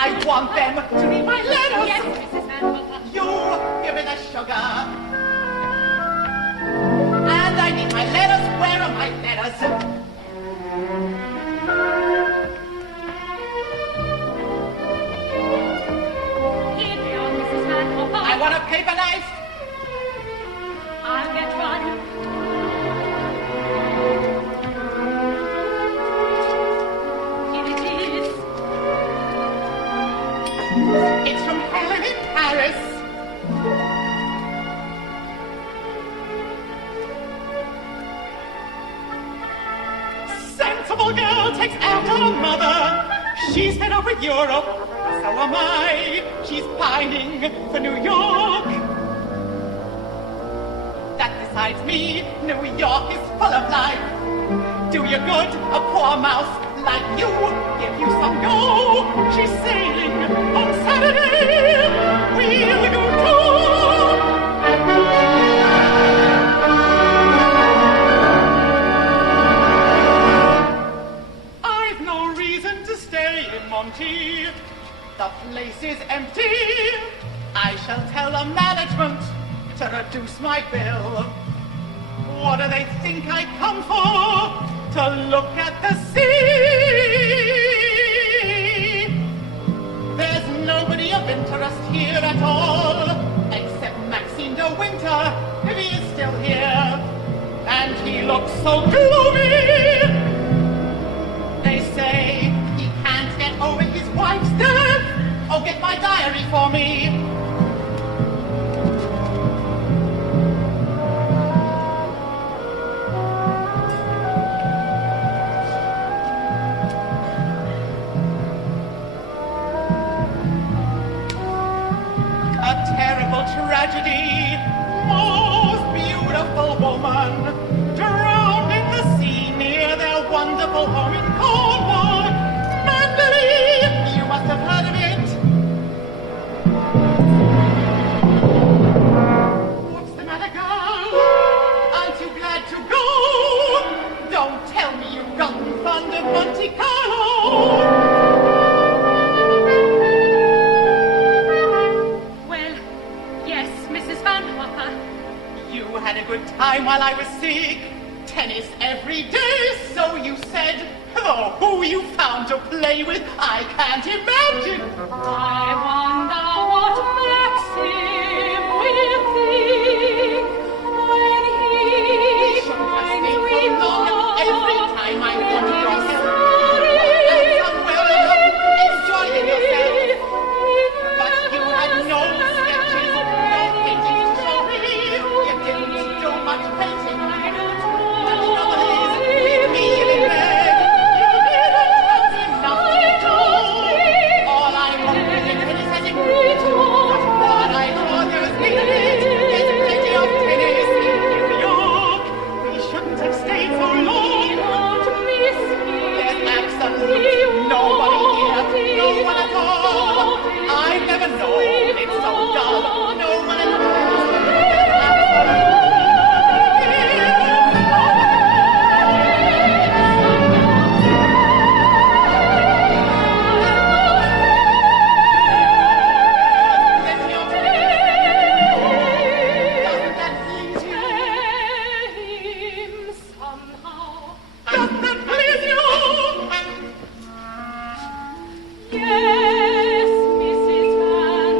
I want them to read my letters. Yes, Mrs. Van Hopper. You give me the sugar. And I need my letters. Where are my letters? Here they are, Mrs. Van Hopper. I want a paper knife. I'll get one. It's from Helen in Paris. Sensible girl takes after her mother. She's fed up with Europe. So am I. She's pining for New York. That decides me. New York is full of life. Do you good, a poor mouse like you, give you some go. She's saying on Saturday, we'll go too. I've no reason to stay in Monte. The place is empty. I shall tell the management to reduce my bill. What do they think I come for? To look at the sea. There's nobody of interest here at all, except Maxim De Winter, if he is still here. And he looks so gloomy. They say he can't get over his wife's death. Oh, get my diary for me. Tragedy, most beautiful woman, drowned in the sea near their wonderful home in Cornwall. Manderley, you must have heard of it. What's the matter, girl? Aren't you glad to go? Don't tell me you've gotten fond of Monte Carlo. Had a good time while I was sick. Tennis every day, so you said. Though who you found to play with, I can't imagine. I wonder what Maxim will think when he finds we long. Every time I want your help, and somewhere enjoying yourself. But you had no sketches, no paintings to show me. Much painting. The trouble is, with me in bed, you didn't have enough to do. All I want is a criticizing but what I told you is needed. There's plenty of tennis in New York. We shouldn't have stayed so long. There's absolutely nobody here. No one at all. I've never known it so dull. No one at all. Yes, Mrs. Van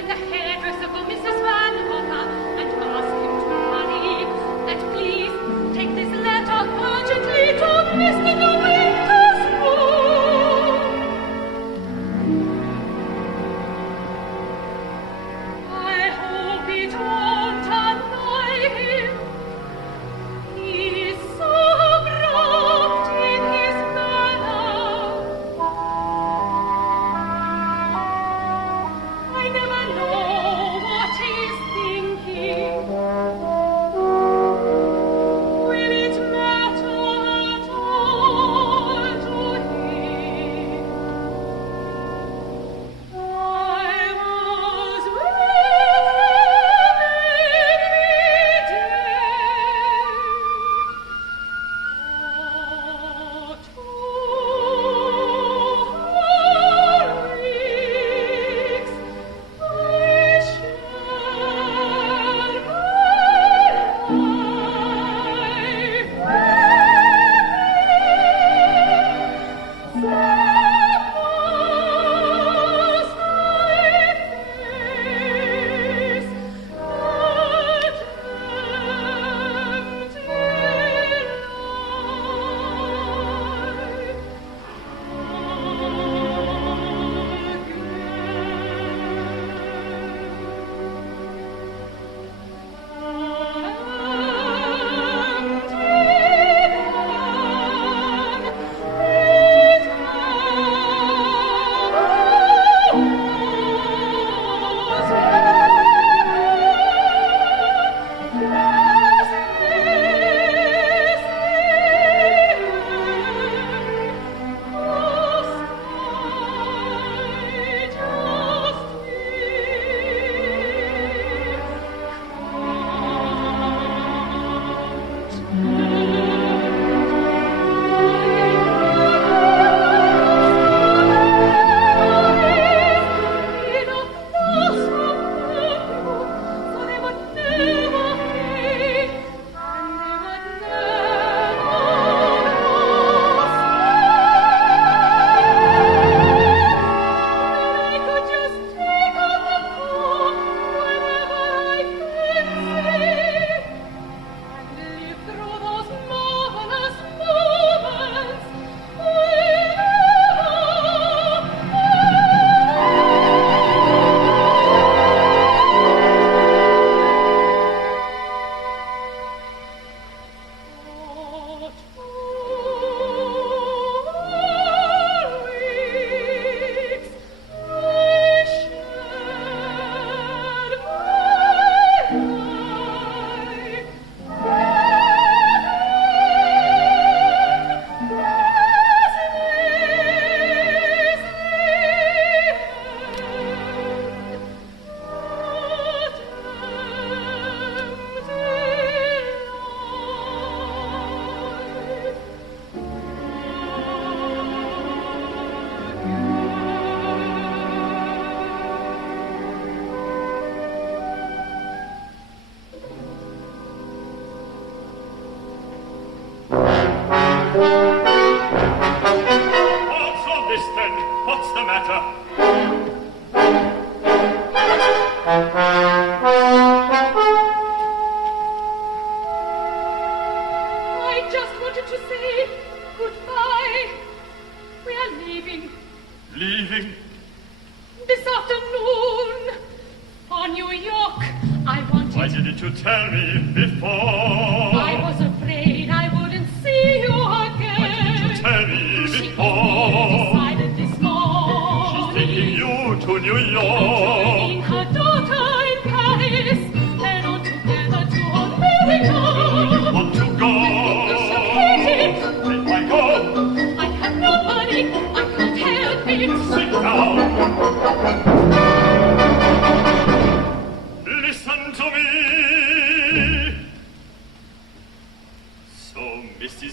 send the hairdresser for Mrs. Van Hocker and ask him to hurry. And please take this letter urgently to Mr. De Winter's room. I hope it won't annoy him. He's so abrupt in his manner. I never know what he's thinking. Will it matter at all to him? I was with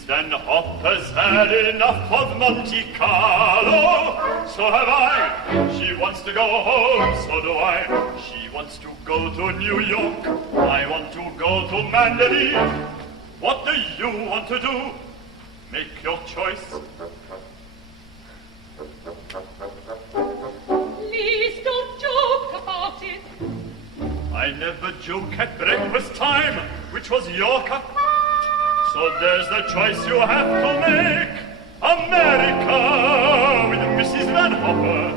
Van Hopper's had enough of Monte Carlo. So have I. She wants to go home, so do I. She wants to go to New York. I want to go to Manderley. What do you want to do? Make your choice. Please don't joke about it. the Duke at breakfast time, which was your cup. So there's the choice you have to make. America with Mrs. Van Hopper,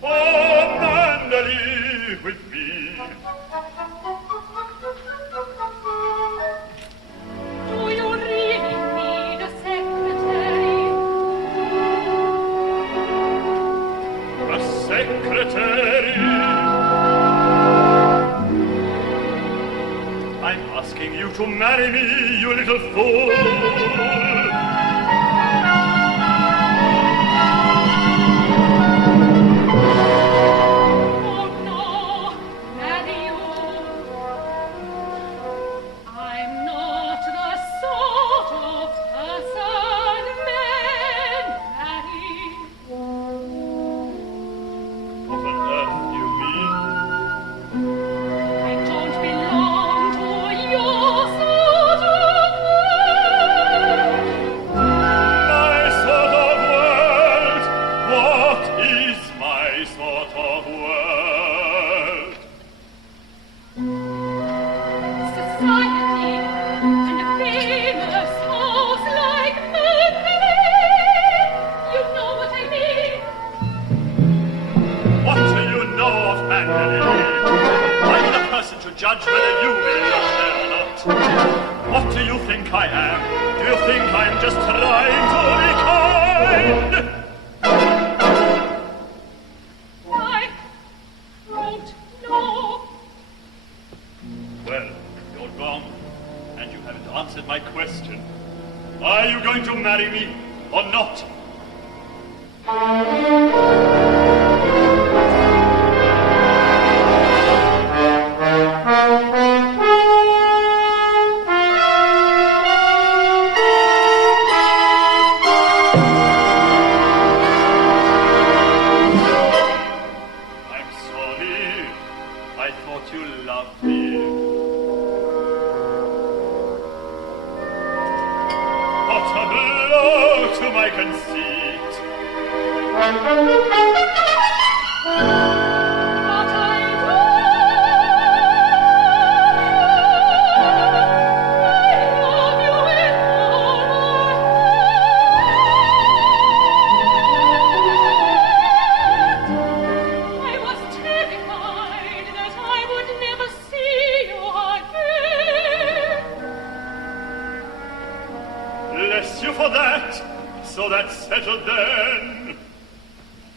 or Manderley with me. Do you really need a secretary? A secretary? I'm asking you to marry me, you little fool. Oh no, marry you. I'm not the sort of person men marry. What on earth do you mean? I don't belong to your sort of world. My sort of world? What is my sort of world? Society and a famous house like Manderley. You know what I mean. What do you know of Manderley? I'm the person to judge whether you belong there or not. What do you think I am? Do you think I'm just trying to be kind? I don't know. Well, you're wrong, and you haven't answered my question. Are you going to marry me or not? I'm sorry. I thought you loved me. What a blow to my conceit. But I love you with all my heart. I was terrified that I would never see you again. Bless you for that. So that's settled then.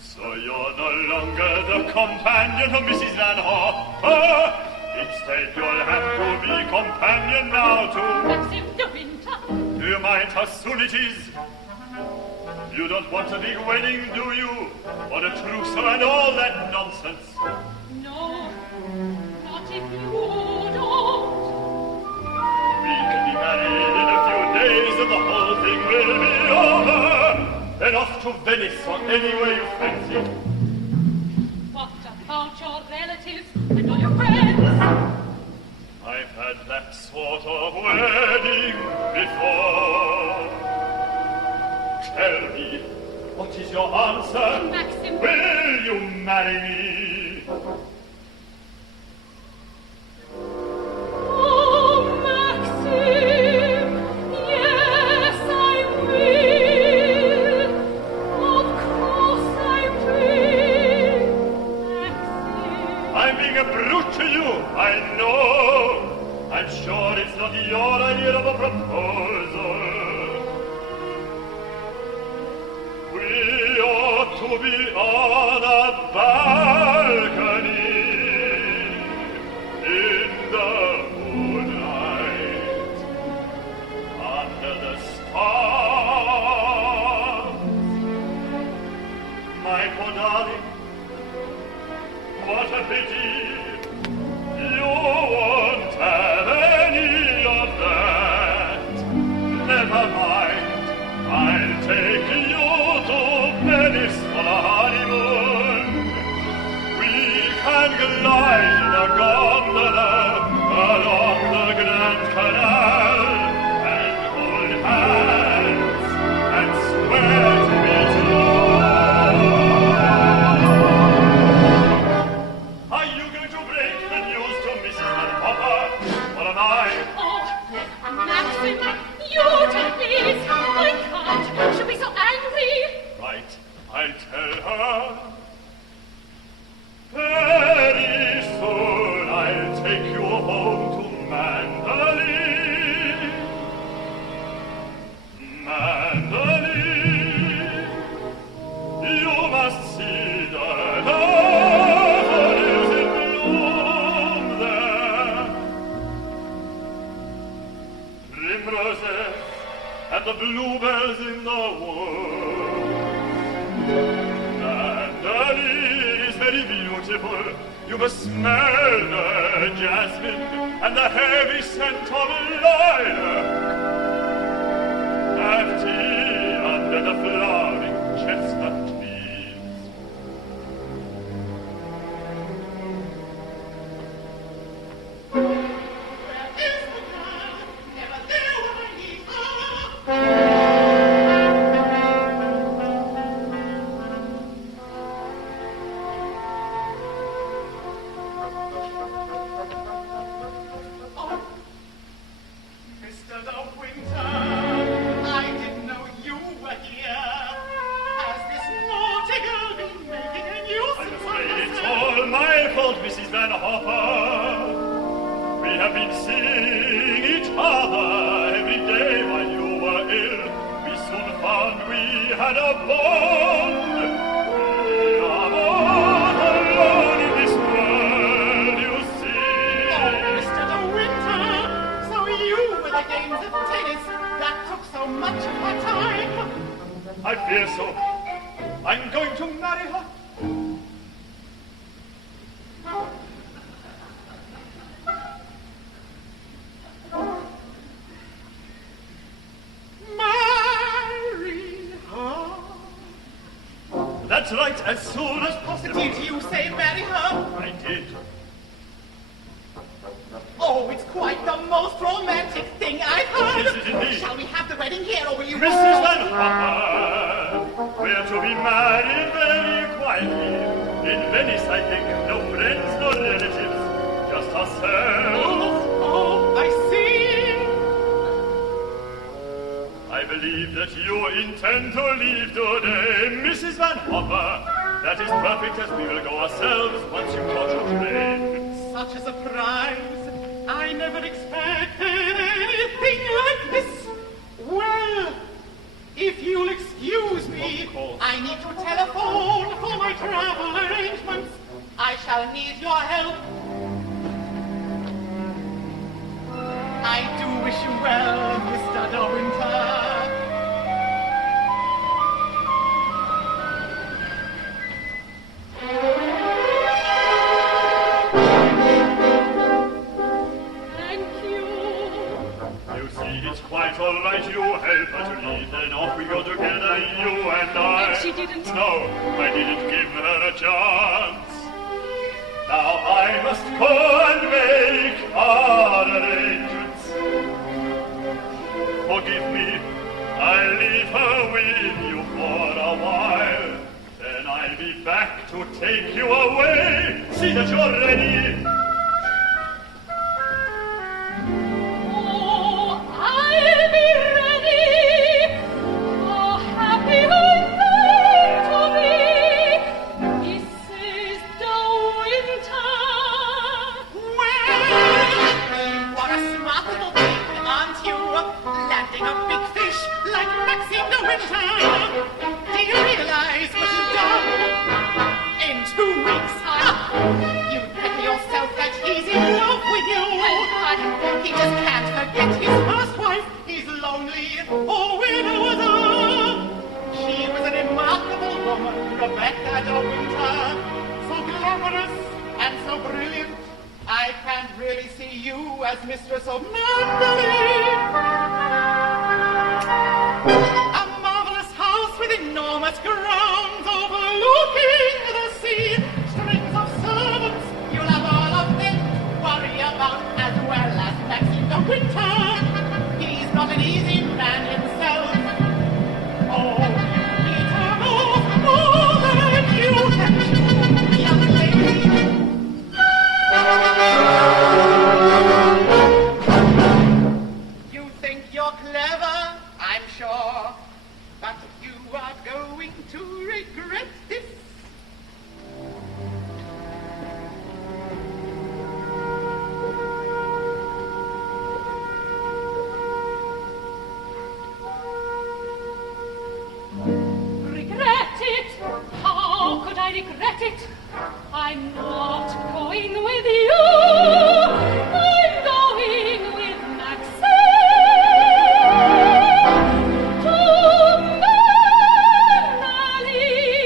So you're no longer the companion of Mrs. Van Hopper. Instead, you'll have to be companion now to... Maxim De Winter. Do you mind how soon it is? You don't want a big wedding, do you? Or a trousseau and all that nonsense? No, not if you don't. We can be married in a few days and the whole thing will be over. Then off to Venice or anywhere you fancy. What about your relatives and all your friends? I've had that sort of wedding before. Tell me, what is your answer? Maxim. Will you marry me? Oh, Maxim, yes, I will. Of course I will, Maxim. I'm being a brute to you, I know. I'm sure it's not your idea of a proposal. We ought to be on a balcony in the moonlight under the stars. My poor darling, what a pity you won't have any of that. Never mind, I'll take you to Venice for a honeymoon. We can glide in a gondola along the Grand Canal and hold hands and swear to be true. Are you going to break the news to Mrs. Van Hopper? Manderley is very beautiful. You must smell the jasmine and the heavy scent of lilac. Have tea under the flowering chestnut trees. Where is the girl? Never there when I need her. Oh, Mr. De Winter, I didn't know you were here. Has this naughty girl been making a I'm nuisance of afraid it's herself? all my fault, Mrs. Van Hopper. We have been seeing each other every day while you were ill. We soon found we had a bond. We are both alone in this world, you see. Oh, Mr. De Winter, so you were the games of tennis that took so much of her time. I fear so. I'm going to marry her. Marry her. That's right, as soon as possible. Did you say marry her? I did. Oh, it's quite the most romantic thing I've heard. Is it indeed? Shall we have the wedding here, or will you... Mrs. Van Hopper, we're to be married very quietly. In Venice, I think, no friends, no relatives, just ourselves. Oh, I see. I believe that you intend to leave today, Mrs. Van Hopper. That is perfect, as we will go ourselves once you catch your train. Such a surprise. I never expected anything like this. Well, if you'll excuse me, Of course. I need to telephone for my travel arrangements. I shall need your help. I do wish you well, Mr. De Winter. Thank you. You see, it's quite all right. You help her to leave, then off we go together, you and I. And she didn't? No, I didn't give her a chance. Now I must go and make our arrangements. Forgive me, I'll leave her with you for a while. Then I'll be back to take you away. See that you're ready. Oh, I'll be ready. Oh, happy holiday to me, Mrs. De Winter. Well, what a smart little thing, aren't you? Landing a big fish like Maxim De Winter. Do you realize what you've done? In 2 weeks' time, you'd better yourself that he's in love with you. He just can't forget his first wife. He's lonely. Oh, widower. She was a remarkable woman, Rebecca De Winter. So glamorous and so brilliant. I can't really see you as mistress of Manderley. A marvelous house with enormous grounds overlooking the sea. Strings of servants, you'll have all of them to worry about, as well as Maxim De Winter. He's not an easy man himself. Oh, Peter knows more than you can do, young lady. You think you're clever, I'm sure, but you are going to regret this. Regret it? How could I regret it? I'm not going with you. I'm going with Maxim to Manderley.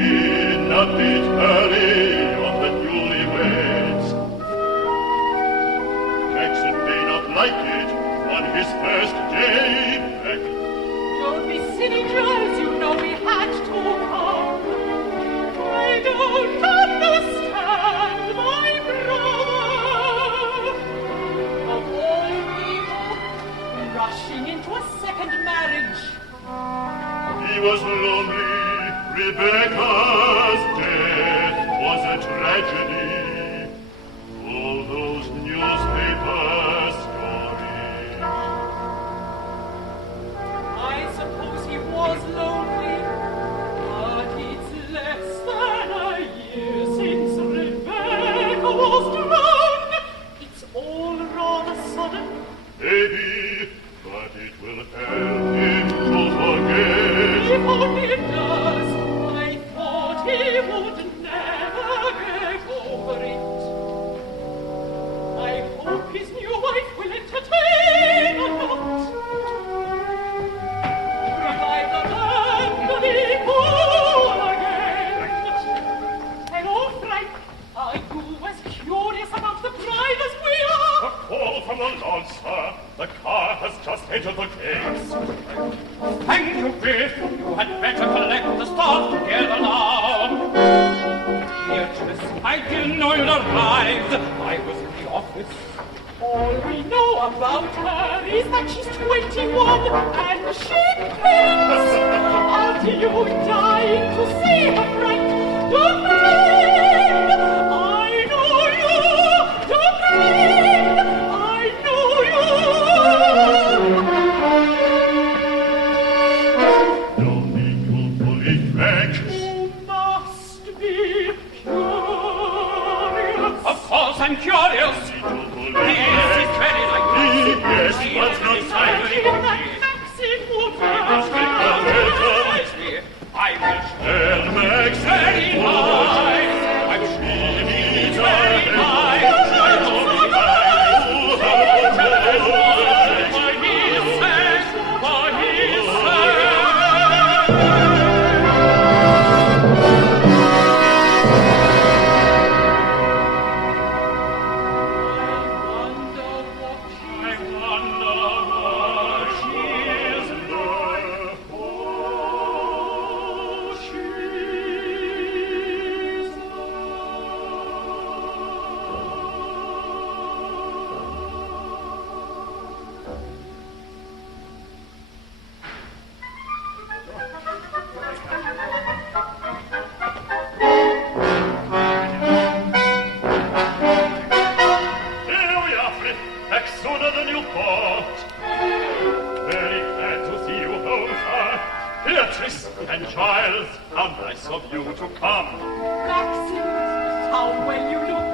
in a bit early of the newlyweds. Jackson may not like it on his first day back. Don't be silly, girls, you know we had to come. I don't understand my brother. Of all people, rushing into a second marriage. He was lonely. Rebecca's death was a tragedy. All those newspaper stories. I suppose he was lonely, but it's less than a year since Rebecca was drowned. It's all rather sudden. Maybe, but it will help him to forget. If only it does. I thought he would never get over it. I hope his new wife will entertain a lot. Revive the Manderley Ball again. Hello, Frank. Are you as curious about the bride as we are? A call from the lawn, sir. The car has just entered the gates. Thank you, Biff. You had better collect the staff together now. Beatrice, I didn't know you'd arrived. I was in the office. All we know about her is that she's 21 and she paints. Aren't you dying to see her, Frank? Don't pretend! I know you! Don't pretend! I know you! No need to pull it back. You must be curious. Of course I'm curious. This is very like Yes, but not silently. Maxim Must be would I will And Max very nice. I'm she needs a Very hand. nice. I don't need and Giles, how nice of you to come. Maxim, how well you look.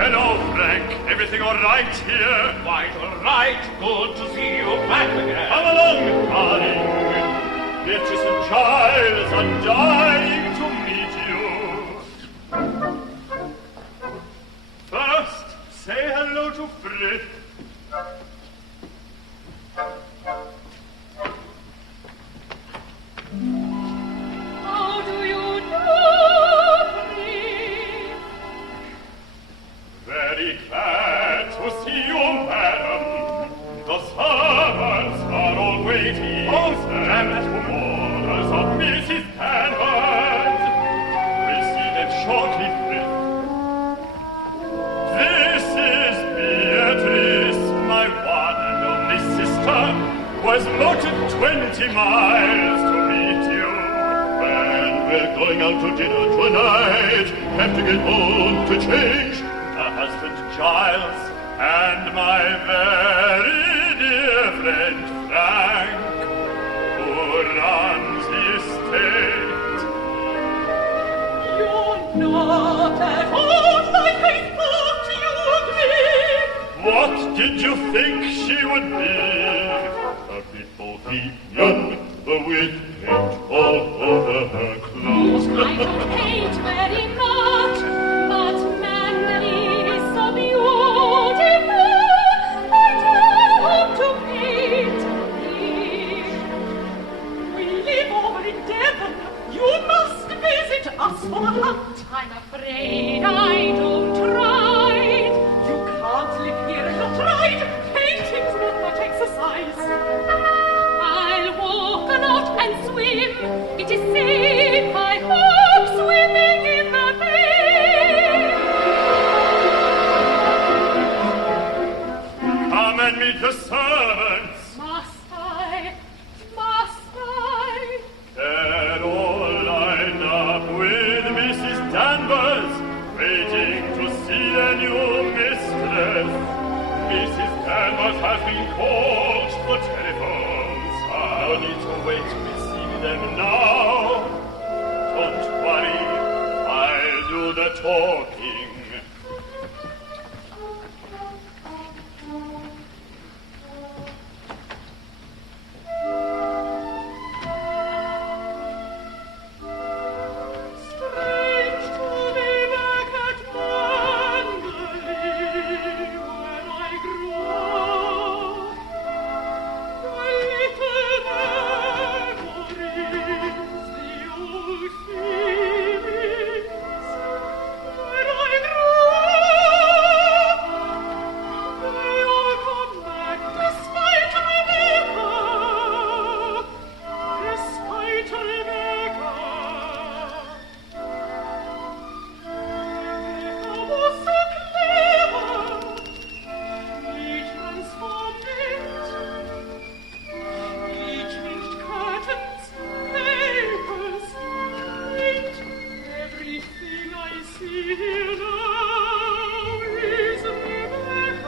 Hello, Frank. Everything all right here? Quite all right. Good to see you back again. Come along, darling. Beatrice and Giles are dying to meet you. First, say hello to Frith. How do you know me? Very glad to see you, madam. The servants are all waiting. Oh, stand to orders of Mrs. Danvers. We'll see them shortly, Frith. This is Beatrice, my one and only sister, was motored 20 miles to meet you. And we're going out to dinner tonight. Have to get home to change. Her husband Giles and my very dear friend Frank, who runs the estate. You're not at all like I thought you'd be. What did you think she would be? A bit bohemian, with paint all over her clothes. I don't paint very much, but Manderley is so beautiful. I do hope to paint it. servants. Must I? They're all lined up with Mrs. Danvers, waiting to see their new mistress. Mrs. Danvers has been called to the telephones. No need to wait to see them now. Don't worry, I'll do the talking. Strange to be back at Manderley, where I grew up. My little memories, the old feelings, where I grew up. They all come back despite Rebecca, despite Rebecca. Rebecca was so clever, she transformed it. She changed curtains, papers, paint. Everything I see here now is Rebecca's.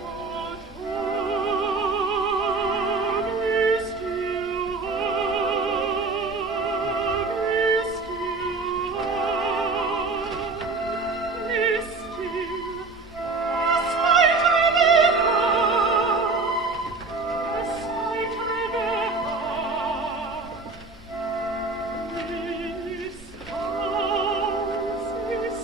But home is still home, is still home, is still, despite Rebecca, despite Rebecca. This house is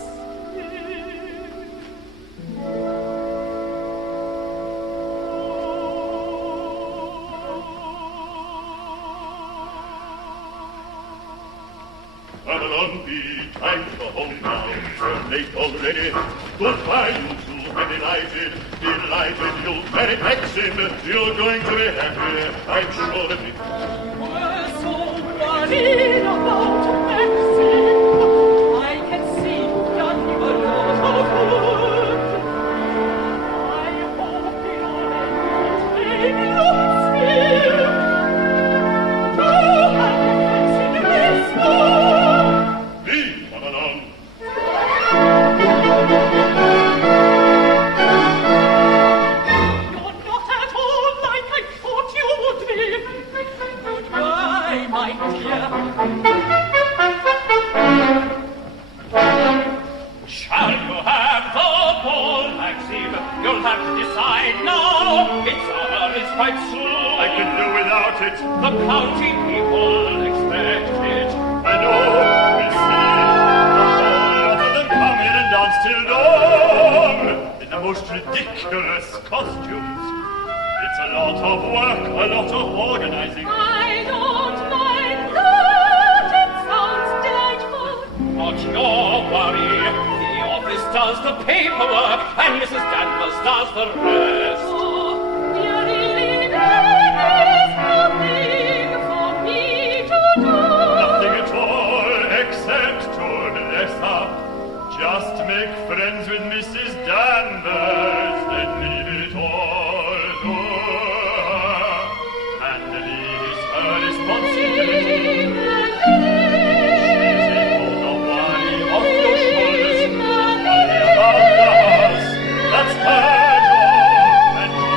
Come along, be time to go home now. You're late already. Goodbye, you two. Be delighted. You'll marry Maxim. You're going to be happy. I'm sure of it. We're so worried about Maxim. I can see you've done him a lot of good. I hope you'll let me take looks here. To have Maxim this good. Be, come along. You're not at all like I thought you would be. Goodbye, my dear. Shall you have the ball, Maxim? You'll have to decide now. Its hour is quite soon. I can do without it. The county people expect it. I know. We'll see. A whole lot of them come in and dance till dawn in the most ridiculous costumes. It's a lot of work, a lot of organizing. I don't mind that. It sounds delightful. Not your worry. The office does the paperwork, and Mrs. Danvers does the rest. Oh, dearie, there is nothing for me to do. Nothing at all except to dress up. Just make friends with Mrs. Danvers, then leave it all to her. And leave her responsibility. Take all the worry off your shoulders. Worry about the house. That's her job, and she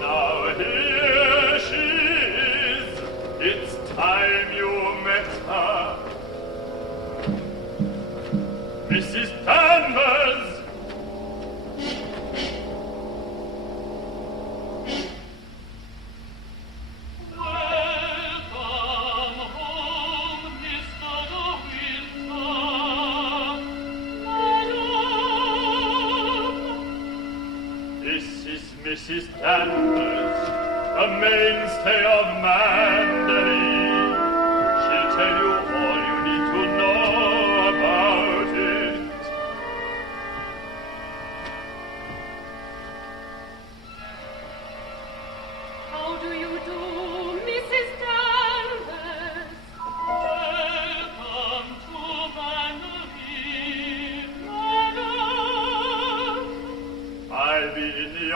Now here she is. It's time you met her. Mrs. Danvers! Welcome home, Mr. De Winter. Madam. This is Mrs. Danvers, the mainstay of Manderley. She'll tell you all you need to know about it.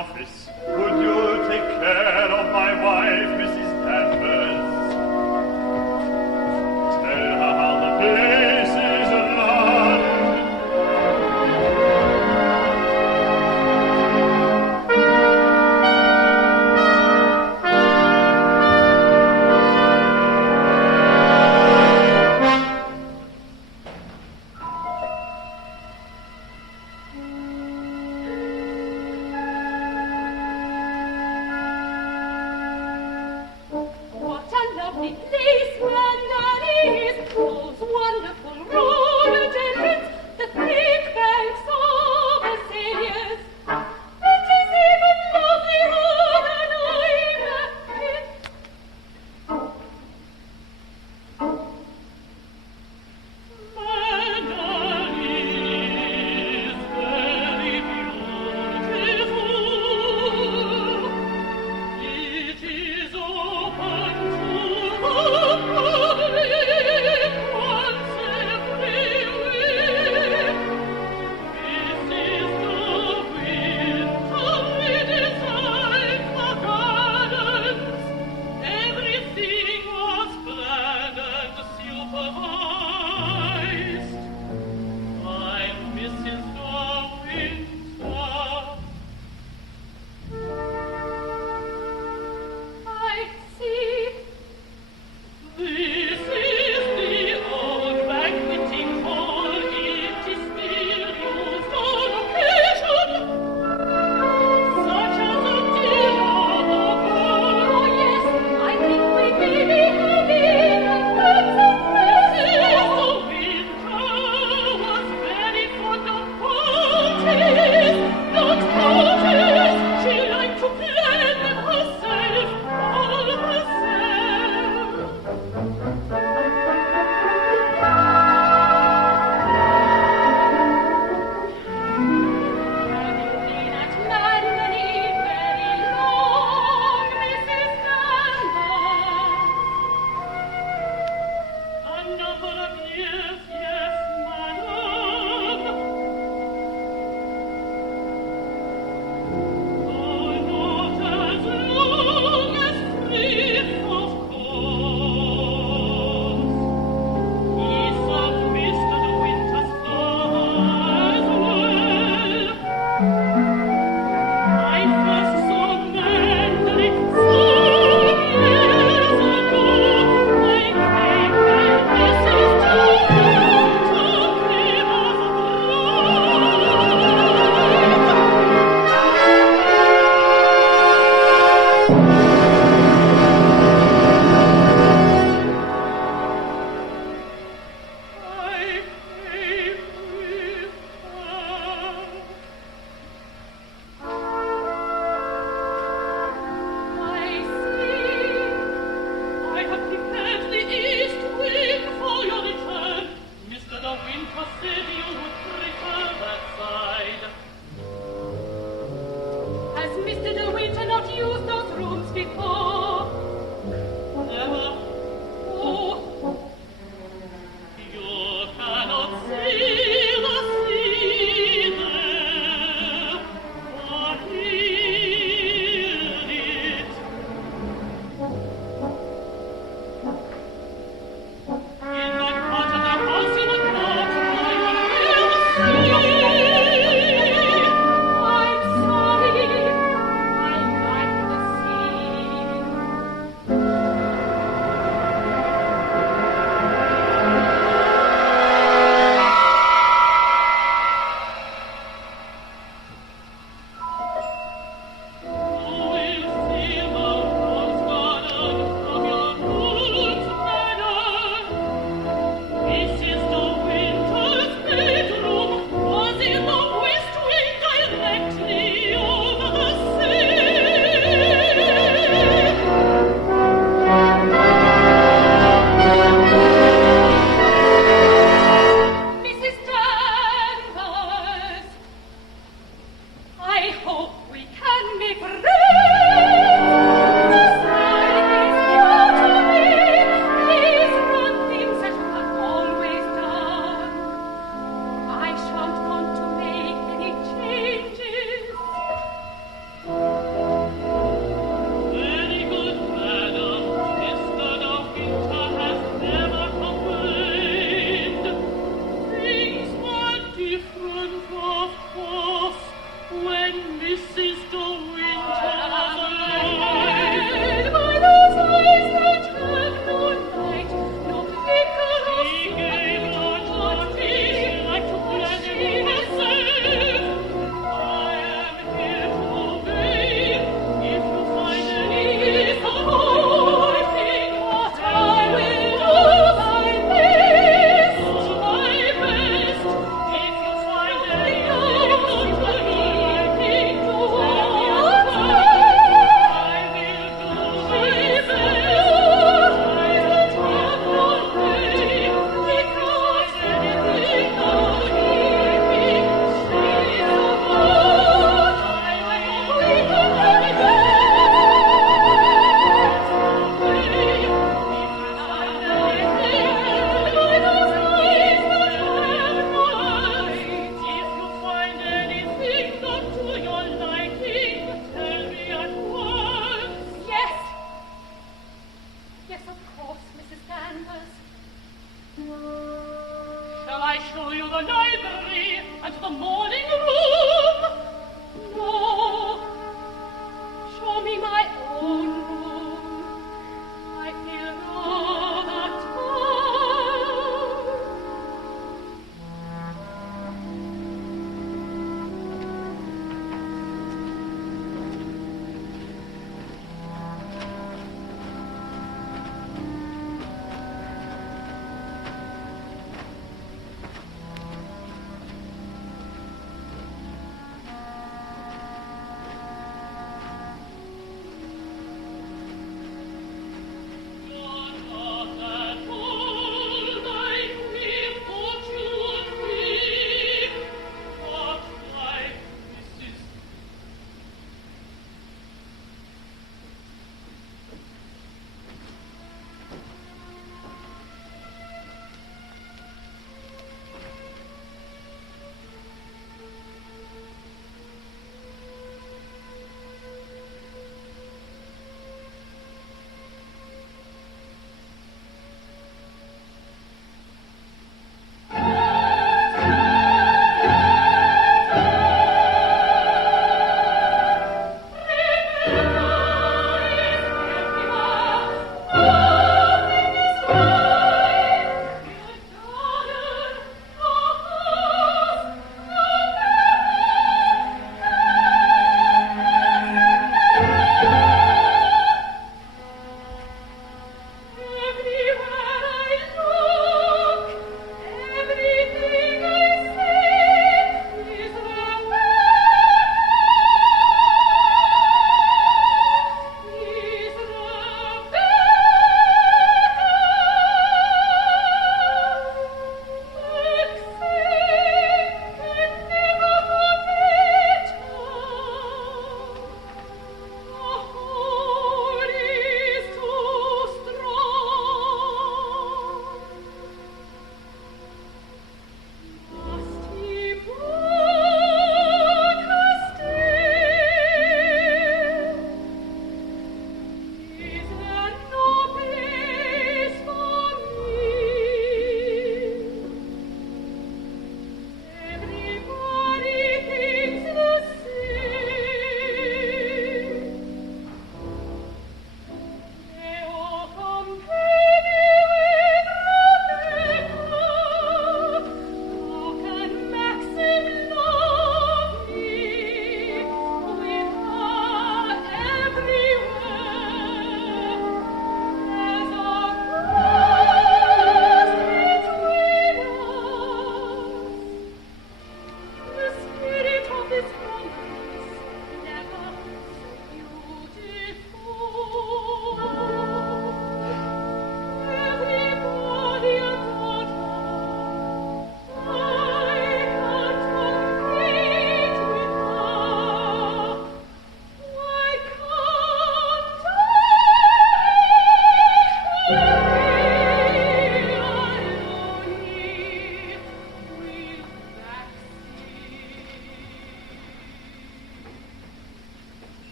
office. Would you take care of my wife, Mrs. Danvers? Tell her how the place is run.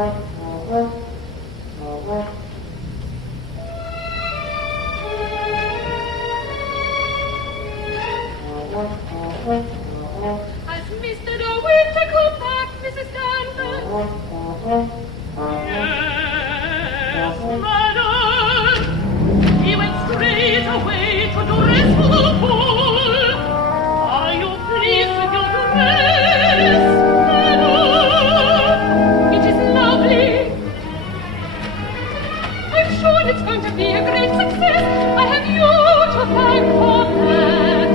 Has Mr. De Winter come back, Mrs. Danvers? Yes, madam. He went straight away to dress for the ball. Are you pleased with your dress, madam? It is lovely. I'm sure it's going to be a great success. I have you to thank for that.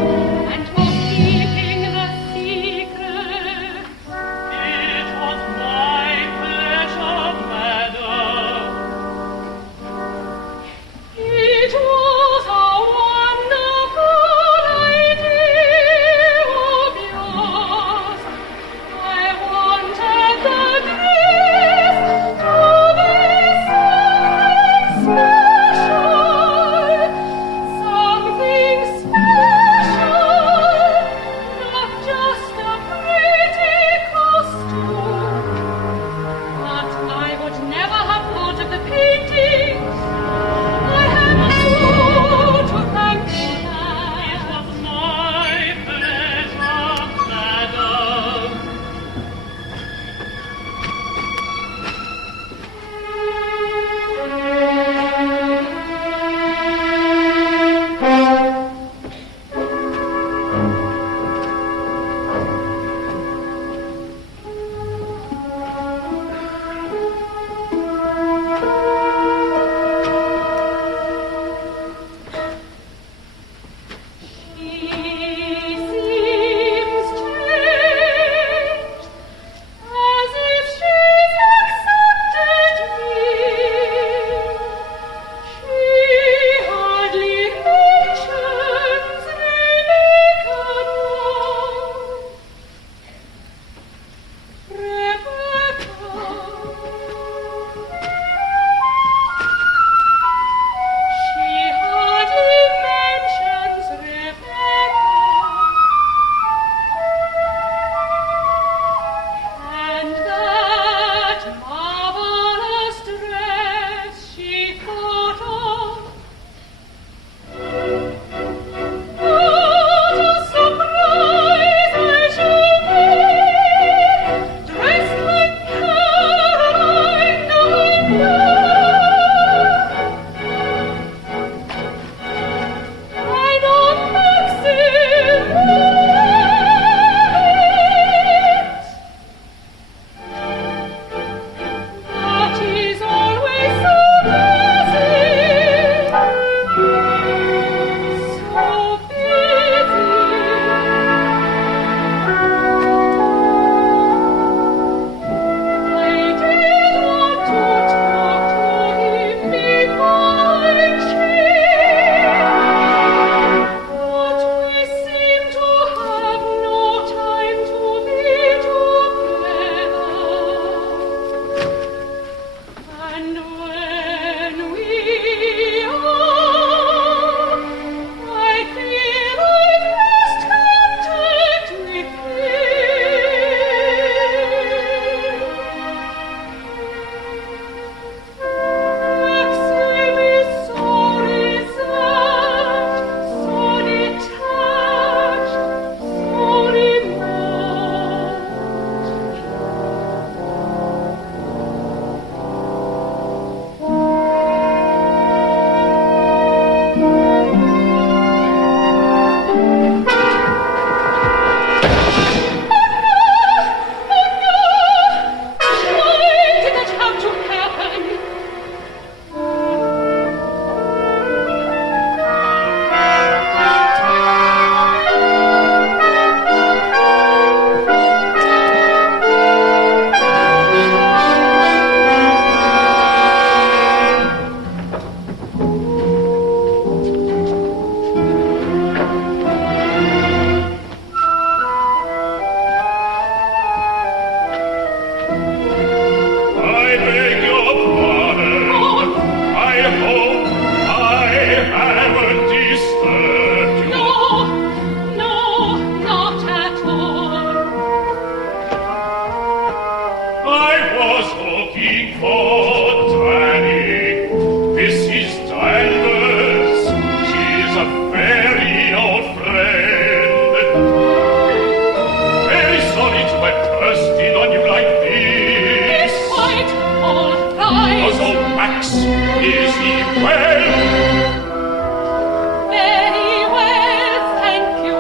And for keeping the secret. It was my pleasure, madam. It was a wonderful idea of yours. I wanted the dress to be something special, not just a pretty costume. But I would never have thought of the paintings. I have you to thank for that. It was my pleasure, madam. She seems changed, as if she's accepted me. She hardly mentions Rebecca now. Rebecca. She hardly mentions Rebecca, and that marvelous dress she thought of. What a surprise I shall be, dressed like Caroline, now I know. I know Maxim but he's always so busy, so busy. I did want to talk to him before I changed, but we seem to have no time to be together. And when we are, I feel I've lost contact with him. Maxim is so reserved, so detached, so remote. Why did that have to happen? I beg your pardon. I hope I haven't disturbed you. No, not at all. I was hoping looking for Danny. This is Danvers. She's a very old friend. Very sorry to have burst in on you like this. It's quite all right. How's old Max? Is he well? Very well, thank you.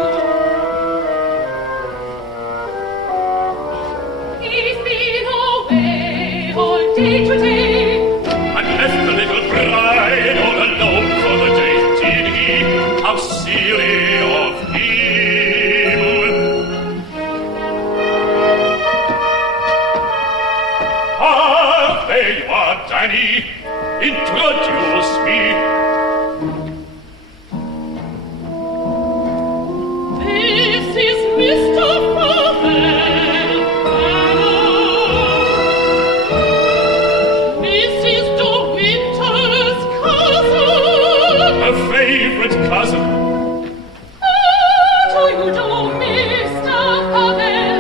He's been away all day today. And left the little bride all alone for the day, did he? How silly of him! Ah, there you are, Danny. Introduce me. This is Mr. Favell. This is De Winter's cousin. A favorite cousin. How do you do, Mr. Favell?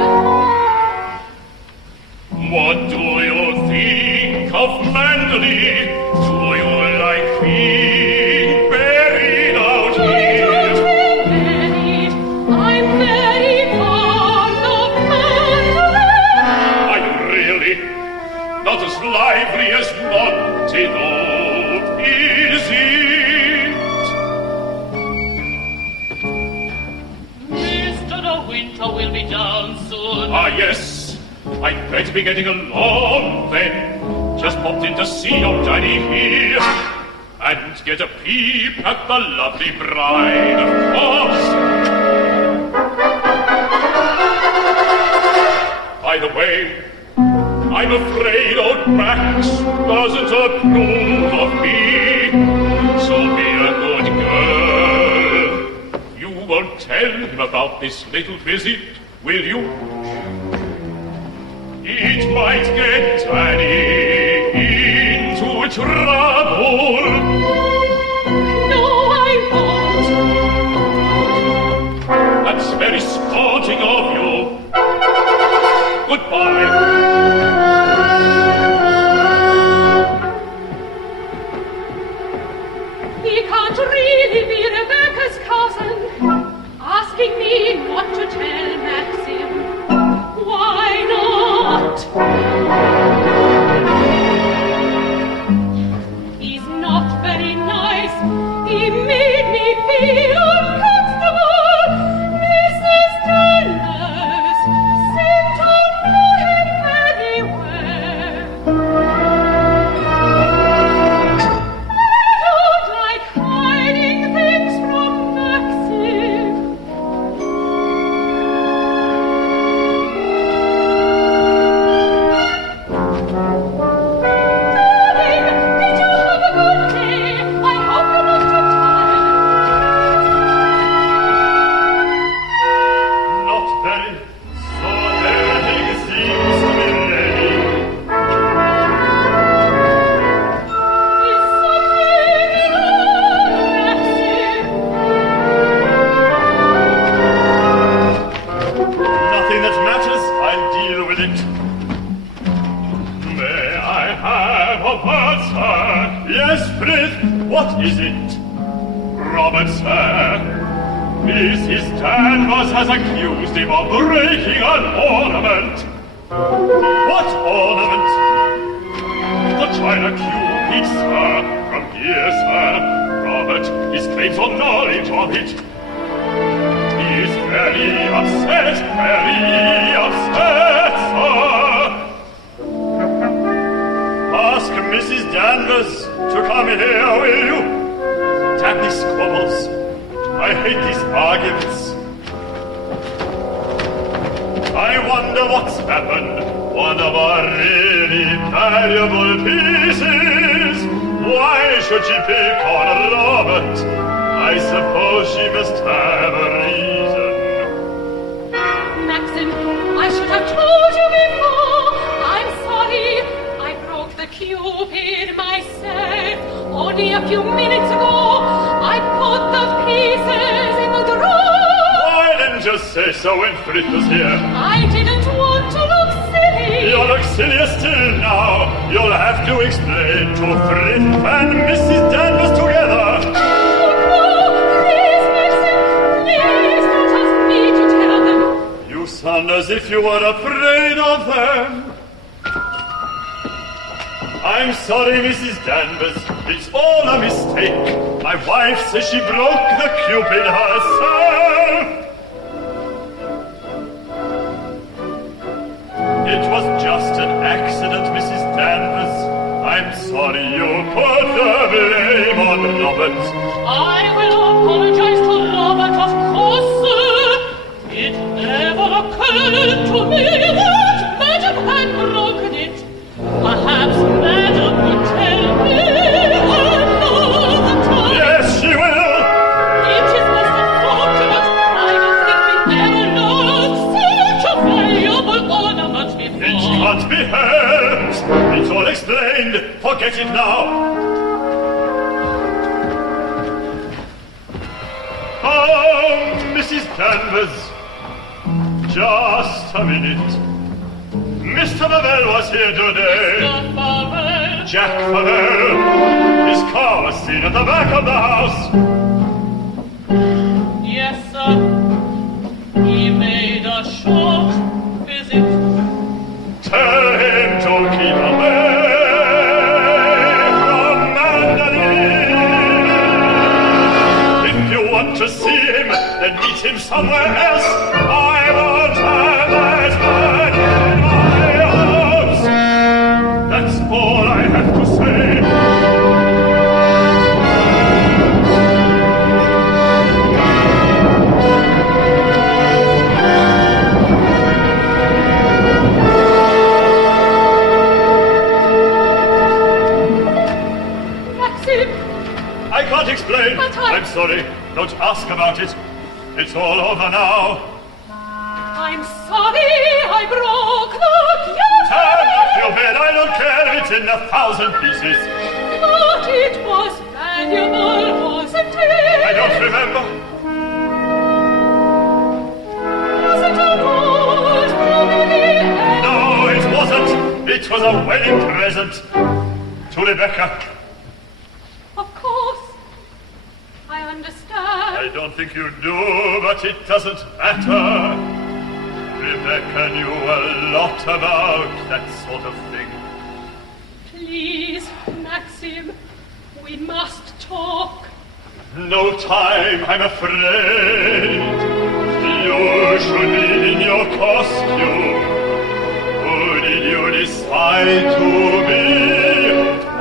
What do you think of Manderley? Do you like being buried out I here? don't feel married. I'm very fond of Manderley. Are you really? Not as lively as Monte, though, is it? Mr. De Winter will be down soon. Ah, yes. I'd better be getting along, then. Just popped in to see old Danny here. And get a peep at the lovely bride, of course. By the way, I'm afraid old Max doesn't approve of me. So be a good girl. You won't tell him about this little visit, will you? It might get Danny into trouble. No, I won't. That's very sporting of you. Goodbye. He can't really be Rebecca's cousin, asking me not to tell Maxim. Why not? He's not very nice. He made me feel uncomfortable. Mrs. Danvers seemed to know him very well. I don't like hiding things from Maxim. Darling, did you have a good day? I hope you're not too tired. Not very. So everything seems to be ready. Is something wrong, Maxim? Nothing that matters. I'll deal with it. May I have a word, sir? Yes, Frith. What is it? Robert, sir. Mrs. Danvers has accused him of breaking an ornament. What ornament? The china cupid, sir. From here, sir. Robert, his claims on knowledge of it. He is very upset, sir. Ask Mrs. Danvers to come here, will you? Daphne squabbles. I hate these arguments. I wonder what's happened. One of our really valuable pieces. Why should she pick on Robert? I suppose she must have a reason. Maxim, I should have told you before. I'm sorry. I broke the cupid myself. Only a few minutes ago, I put the pieces in the drawer. Why didn't you say so when Frith was here? I didn't want to look silly. You look sillier still now. You'll have to explain to Frith and Mrs. Danvers together. Please, Maxim, please don't ask me to tell them. You sound as if you were afraid of them. I'm sorry, Mrs. Danvers. It's all a mistake. My wife says she broke the cupid herself. It was just an accident, Mrs. Danvers. I'm sorry you put the blame on Robert. I will apologize to Robert, of course, sir. It never occurred to me that Madam had broken it. Perhaps Madam will tell me another time. Yes, she will. It is most unfortunate. I don't think we ever lost such a valuable ornament before. It can't be helped. It's all explained. Forget it now. Oh, Mrs. Danvers. Just a minute. Mr. Favell was here today. Mr. Favell. Jack Favell. His car was seen at the back of the house. Yes, sir. He made a short visit. Tell him to keep away from Manderley. If you want to see him, then meet him somewhere else. I won't have that man in my house. That's all I have to say. Maxim, I can't explain. But I'm sorry. Don't ask about it. It's all over now. I'm sorry I broke the Turn the cupid. cupid. I don't care if it's in 1,000 pieces. But it was valuable, wasn't it? I don't remember. Was it a gold ruby? No, it wasn't. It was a wedding present to Rebecca. Of course. I understand. I don't think you do, but it doesn't matter. Rebecca knew a lot about that sort of thing. Please, Maxim, we must talk. No time, I'm afraid. You should be in your costume. Who did you decide to be?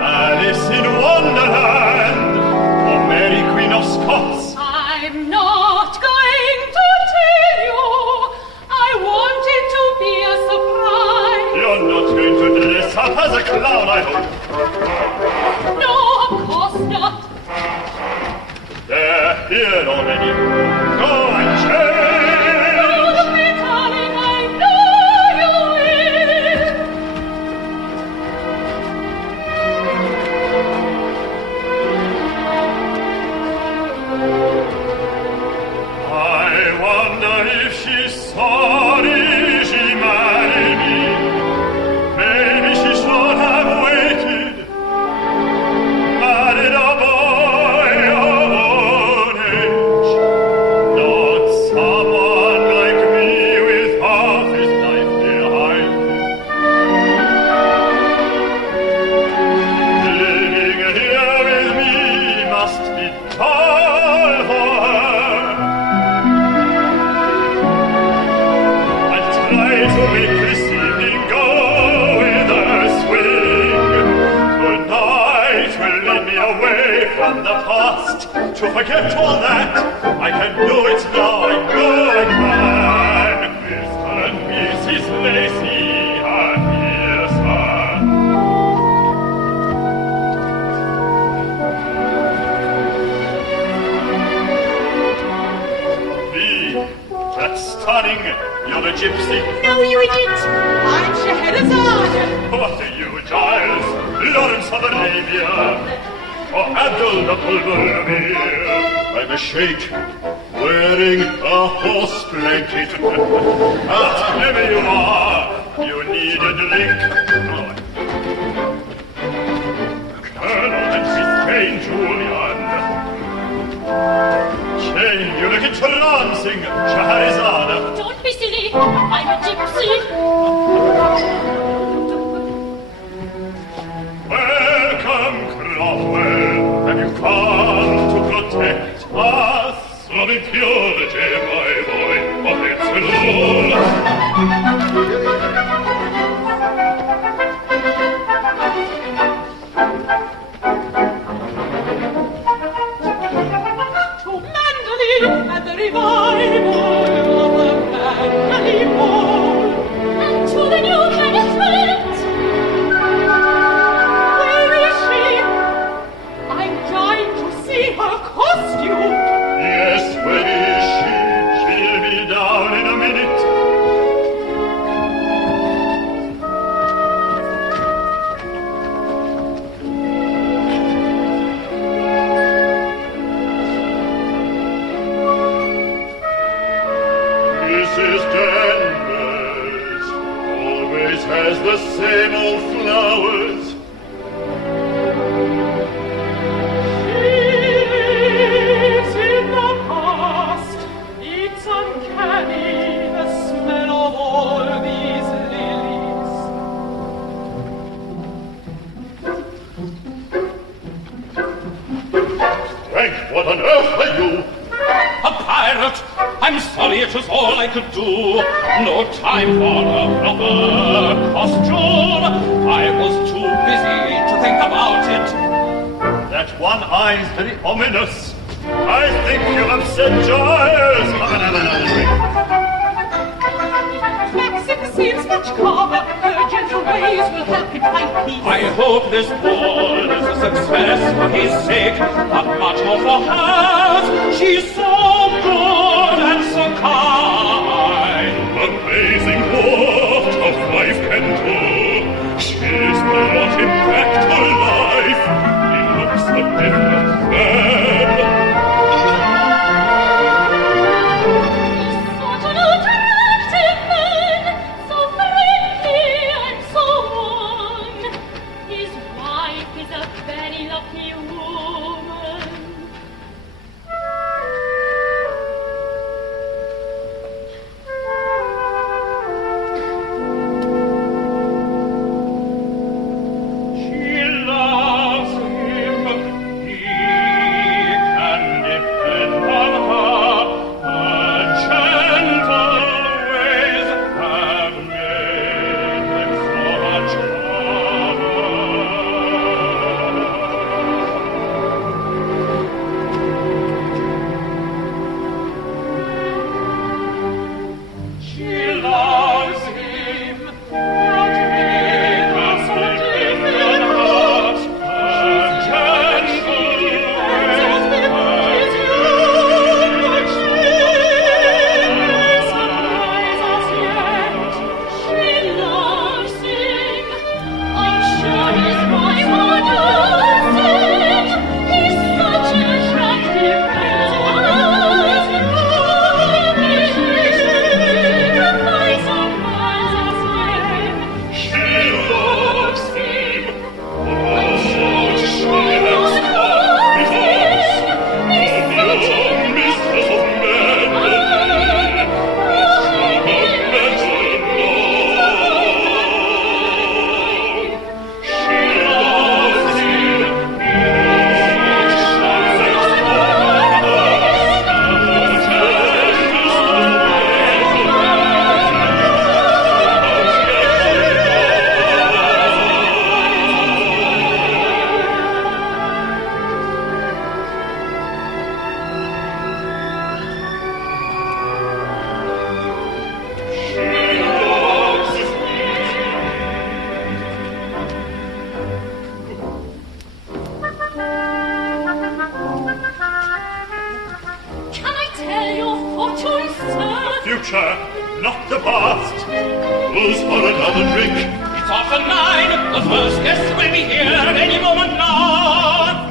Alice in Wonderland or Mary Queen of Scots? I'm not going to tell you. I want it to be a surprise. You're not going to dress up as a clown, I hope. No, of course not. They're here already. Go and change. Don't be darling, I know you will. I wonder if she's sorry she married me. Maybe she should have waited. Married a boy of own age. Not someone like me with half his life behind him. Living here with me must be dull for her. I'll try to make this evening go with a swing. Tonight will lead me away from the past to forget all that. I can do it now, I know I can. Mr. and Mrs. Lacey are here, sir. That's stunning. You're a gypsy. No, you idiot! I'm Scheherazade. What are you, Giles? Lawrence of Arabia? Or Abdul the Pulvermere? I'm a sheikh wearing a horse blanket. Whatever you are, you need a drink. Oh. dancing, Scheherazade. Don't be silly. I'm a gypsy. Welcome, Cromwell. Have you come to protect us? From impurity, my boy, but it's a rule. To Manderley and the revival of the Manderley Ball. And to the new management. Where is she? I'm dying to see her costume. Yes, where is she? She'll be down in a minute. Mrs. Danvers always has the same old flowers. She lives in the past. It's uncanny, the smell of all these lilies. Frank, what on earth are you? A pirate! I'm sorry, it was all I could do. No time for a proper costume. I was too busy to think about it. That one eye's very ominous. I think you upset Giles. Come and have another drink. Maxim seems much calmer. Her gentle ways will help him find peace. I hope this ball is a success for his sake, but much more for hers. She's so good and so kind. Amazing what a wife can do. She's brought him back to life. He looks a different man. He's such an attractive man, so friendly and so warm. His wife is a very lucky woman. She loves him. He can depend on her. Her gentle ways have made him so much She loves him. But he has so deep in heart. Her gentle ways have made She loves him. I'm sure his wife adores him. He's such an attractive man. She loves him. I'm sure She his has wife adores him. He's such the mistress of Manderley. She loves him. Can I tell your fortune, sir? Future, not the past. Who's for another drink? It's after 9. The first guest will be here any moment now.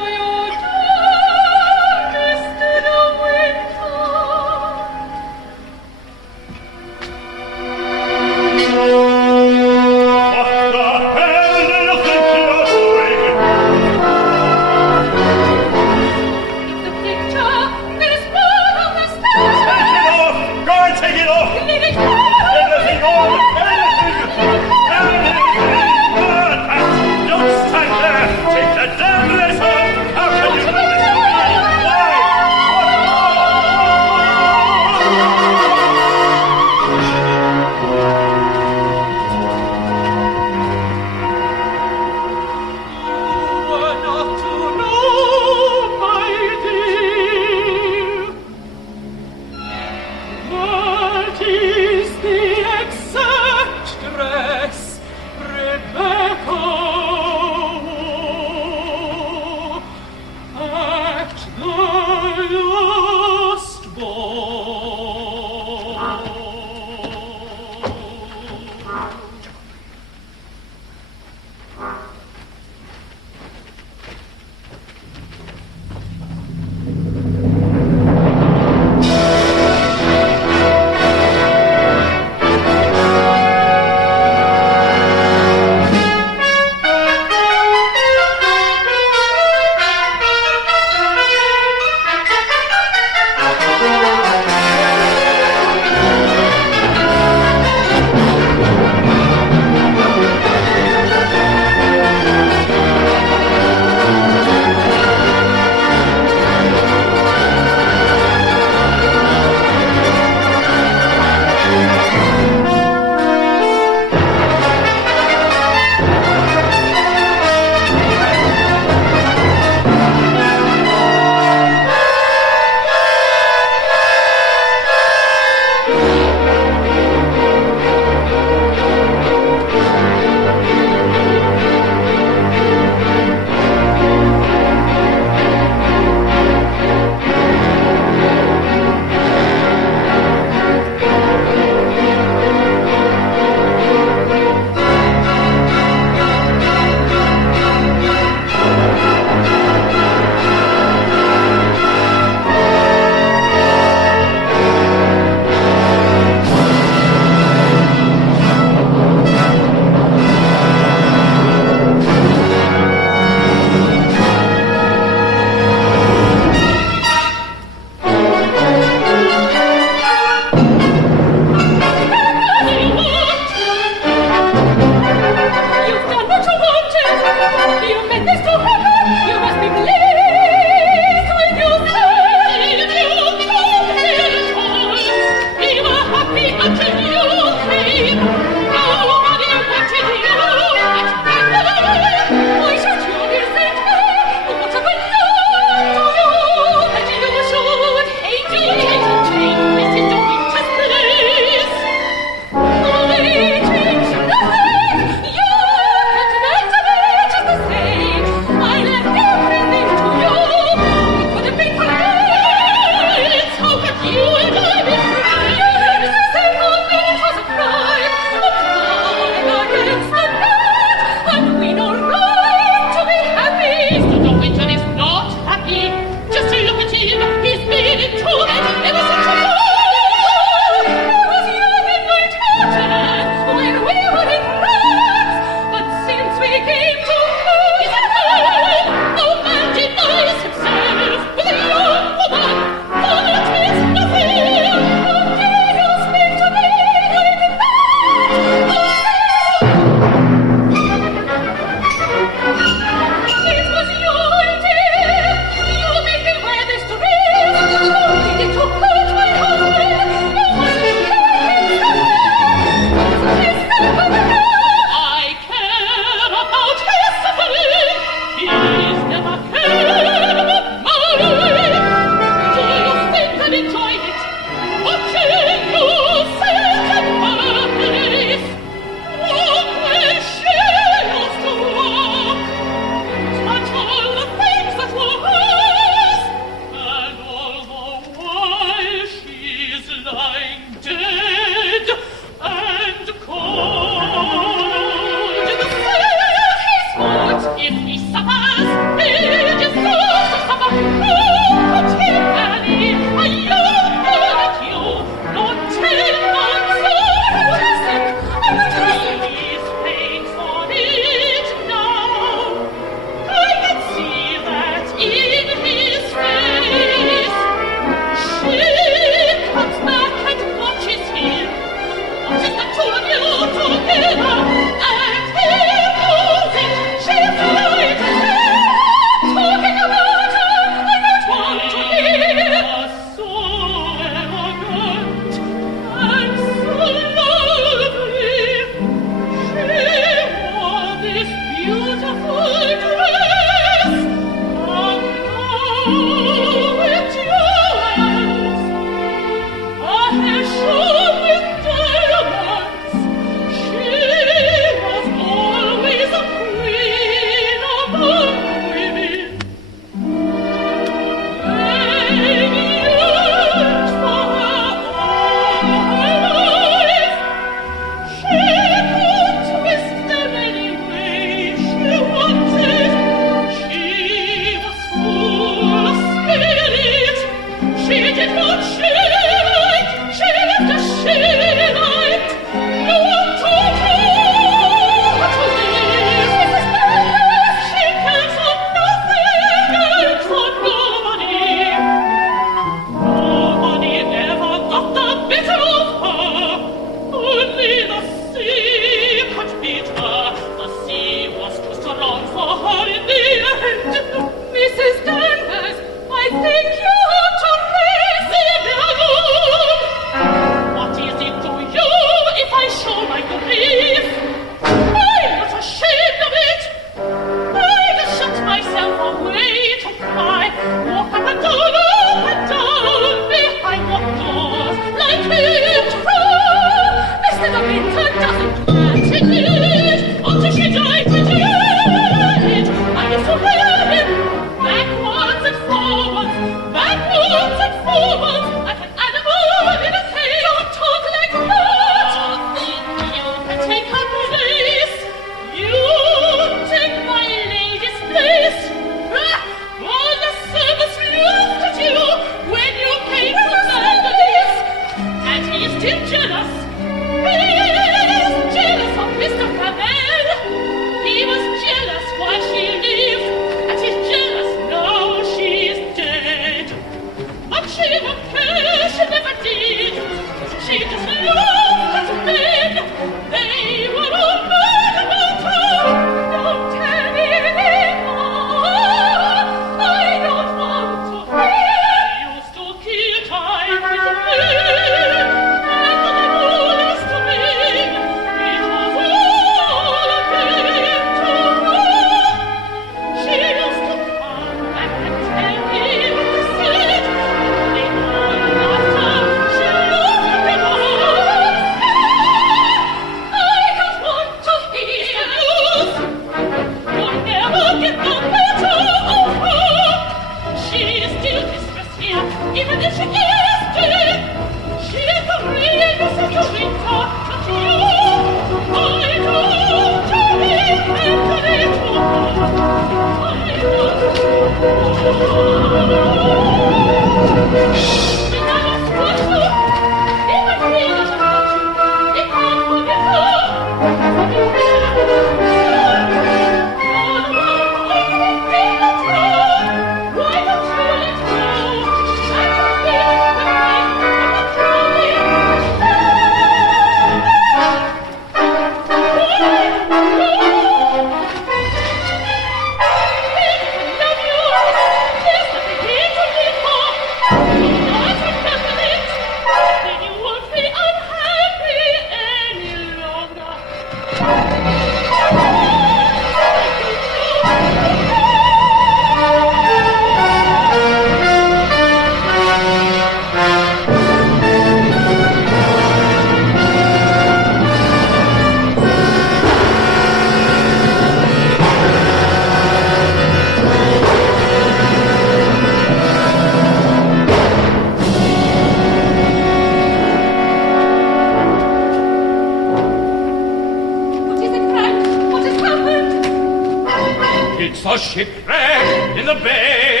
A shipwreck in the bay.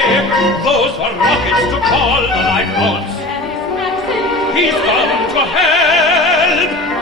Those were rockets to call the lifeboats. There is Maxim. He's gone to help.